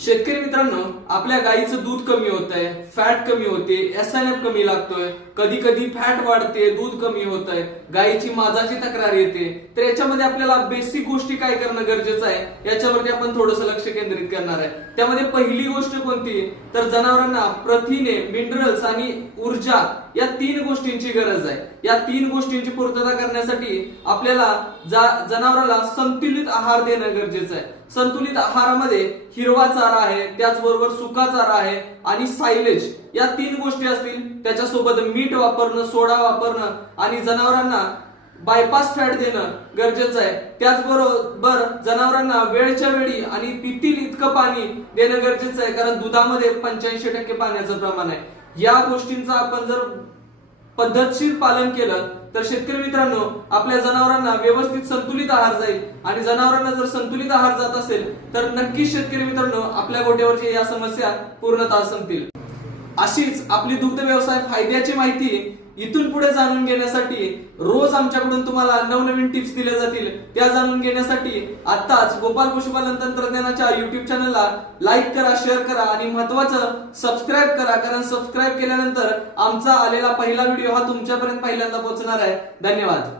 शेतकरी मित्रांनो, आपल्या गाईचं दूध कमी होत आहे, फॅट कमी होते, एसएनएफ कमी लागतोय, कधी कधी फॅट वाढते, दूध कमी होत आहे, गाईची माजाची तक्रार येते. तर याच्यामध्ये आपल्याला बेसिक गोष्टी काय करणं गरजेचं आहे याच्यावरती आपण थोडंसं लक्ष केंद्रित करणार आहे. त्यामध्ये पहिली गोष्ट कोणती, तर जनावरांना प्रथिने, मिनरल्स आणि ऊर्जा या 3 गोष्टींची गरज आहे. या 3 गोष्टींची पूर्तता करण्यासाठी आपल्याला जनावराला संतुलित आहार देणं गरजेचं आहे. संतुलित आहारामध्ये हिरवा चारा आहे, त्याचबरोबर सुका चारा आहे आणि सायलेज या 3 गोष्टी असतील. त्याच्यासोबत मीठ वापरणं, सोडा वापरणं आणि जनावरांना बायपास फॅट देणं गरजेचं आहे. त्याचबरोबर जनावरांना वेळच्या वेळी आणि पितील इतकं पाणी देणं गरजेचं आहे, कारण दुधामध्ये 85% पाण्याचं प्रमाण आहे. या गोष्टींचा आपण जर पद्धतशीर पालन केलं तर शेतकरी मित्रांनो, आपल्या जनावरांना व्यवस्थित संतुलित आहार जाईल. आणि जनावरांना जर संतुलित आहार जात असेल तर नक्कीच शेतकरी मित्रांनो, आपल्या गोठ्यावरच्या या समस्या पूर्णतः संपतील. अशीच आपली दुग्ध व्यवसाय फायद्याची माहिती इथून पुढे जाणून घेण्यासाठी रोज आमच्याकडून तुम्हाला नवनवीन टिप्स दिल्या जातील. त्या जाणून घेण्यासाठी आत्ताच गोपाल पशुपालन तंत्रज्ञानाच्या युट्यूब चॅनलला लाईक करा, शेअर करा आणि महत्त्वाचं सबस्क्राईब करा, कारण सबस्क्राईब केल्यानंतर आमचा आलेला पहिला व्हिडिओ हा तुमच्यापर्यंत पहिल्यांदा पोहोचणार आहे. धन्यवाद.